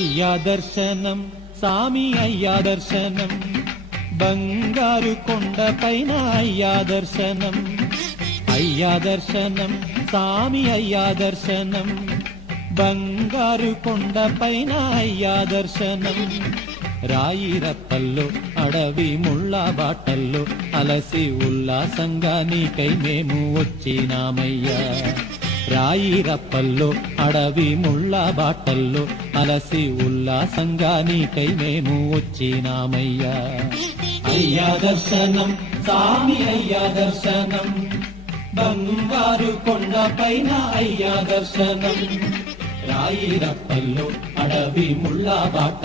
అయ్యా దర్శనం సామి అయ్యా దర్శనం బంగారు కొండ పైన అయ్యా దర్శనం అయ్యా దర్శనం సామి అయ్యా దర్శనం బంగారు కొండ పైన అయ్యా దర్శనం రాయిరప్పల్లో అడవి ముళ్ళ బాటల్లో అలసి ఉల్లాసంగా నీకై మేము వచ్చినామయ్యా రాయిరప్పల్లో అడవి ముళ్ళ బాటల్లో అలసి ఉల్లాసంగా నీకై మేము వచ్చినామయ్యా అయ్యా దర్శనం సామి అయ్యా దర్శనం బంగారు కొండ పైన అయ్యా దర్శనం రాయిరప్పల్లో అడవి ముళ్ళ బాట